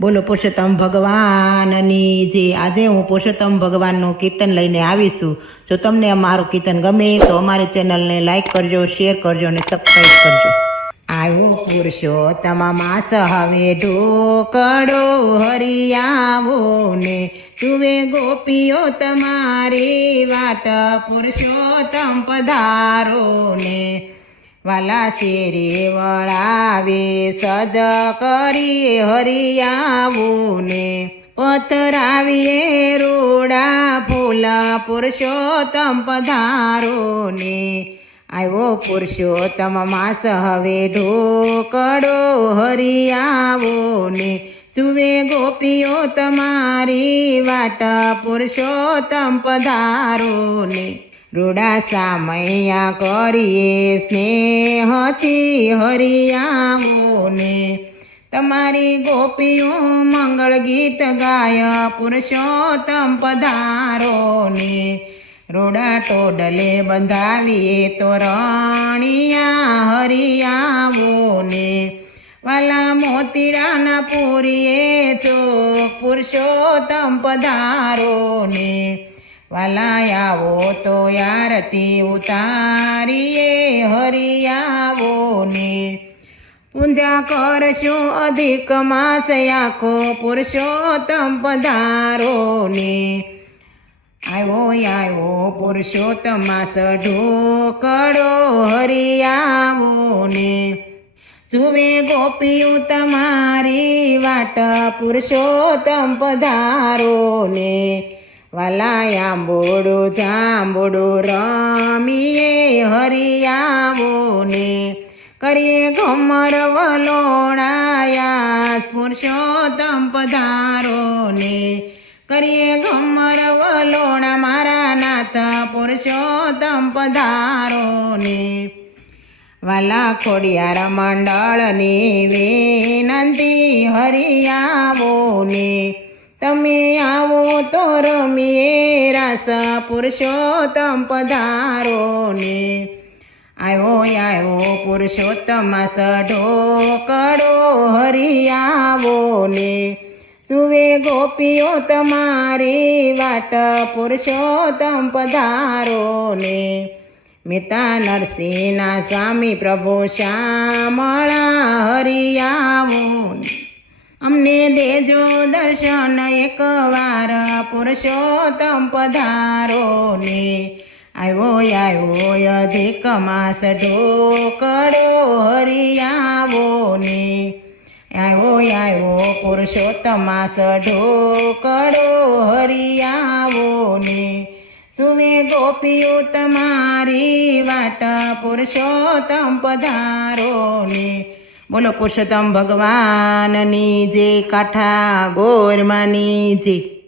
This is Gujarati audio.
બોલો પુરુષોત્તમ ભગવાનની જે આજે હું પુરુષોત્તમ ભગવાનનું કીર્તન લઈને આવીશું. જો તમને અમારું કીર્તન ગમે તો અમારી ચેનલને લાઈક કરજો, શેર કરજો અને સબસ્ક્રાઈબ કરજો. આવ્યો પુરુષોત્તમ માસ હવે ઢોકળો હરિયાવો ને તુવે ગોપીઓ તમારી વાટ પુરુષોત્તમ પધારો ને વાલા શેરે વળાવે સજ કરીએ હરિયાવું ને પથરાવીએ રોડા ફૂલ પુરુષોત્તમ પધારો ને આવ્યો પુરુષોત્તમ માસ હવે ઢોકળો હરિયાવો ને સુવે ગોપીઓ તમારી વાટ પુરુષોત્તમ પધારો ને રૂડા સામૈયા કરીએ સ્નેહથી હરિયાવો ને તમારી ગોપીઓ મંગળ ગીત ગાય પુરુષોત્તમ પધારો ને રોડા ટોડલે બંધાવીએ તોરણિયા હરિયાવો ને વાલા મોતીડાના પૂરીએ ચોક પુરુષોત્તમ પધારો ને વાલા આવો તો આરતી ઉતારીએ હરિયાવો ને પૂજા કરશું અધિક માસ આખો પુરુષોત્તમ પધારો ને આવ્યો પુરુષોત્તમ માસ ઢોકળો હરિયાવો ને સુવે ગોપીઓ તમારી વાટ પુરુષોત્તમ પધારો ને વાલા આંબોડું જાંબોડું રમીએ હરિયાવો ને કરીએ ઘમર વલોણાયા પુરુષોત્તમ પધારો ને કરીએ ઘમર વલોણા મારા નાથ પુરુષોત્તમ પધારો ને વાલા ખોડિયાર મંડળની વિનંતી હરિયાવો ને તમે આવો તો રમીએ રાસ પુરુષોત્તમ પધારો ને આવ્યો પુરુષોત્તમ માસ ઢોકળો હરિયાવો ને સુવે ગોપીઓ તમારી વાટ પુરુષોત્તમ પધારો ને મેતા નરસિંહના સ્વામી પ્રભુ શ્યામળા હરિયાવો અમને દેજો દર્શન એકવાર પુરુષોત્તમ પધારો ને આવ્યો અધિક માસ ઢોકળો હરિયાવો ને આવ્યો પુરુષોત્તમ માસ ઢોકળો હરિયાવો ને સુવે ગોપીઓ તમારી વાટ પુરુષોત્તમ પધારો ને બોલો પુરુષોત્તમ ભગવાનની જય, કાંઠા ગોરમાની જય.